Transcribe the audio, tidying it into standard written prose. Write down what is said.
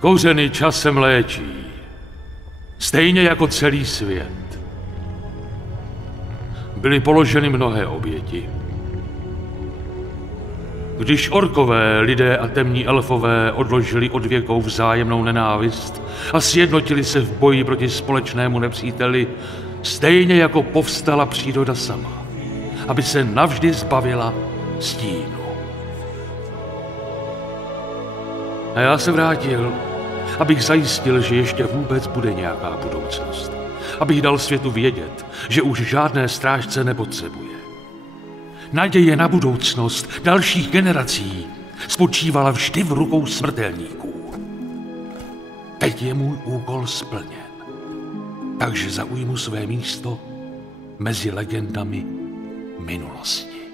Kořeny časem léčí, stejně jako celý svět. Byly položeny mnohé oběti. Když orkové, lidé a temní elfové odložili od věků vzájemnou nenávist a sjednotili se v boji proti společnému nepříteli, stejně jako povstala příroda sama, aby se navždy zbavila stínu. A já se vrátil, abych zajistil, že ještě vůbec bude nějaká budoucnost. Abych dal světu vědět, že už žádné strážce nepotřebuje. Naděje na budoucnost dalších generací spočívala vždy v rukou smrtelníků. Teď je můj úkol splněn, takže zaujmu své místo mezi legendami minulosti.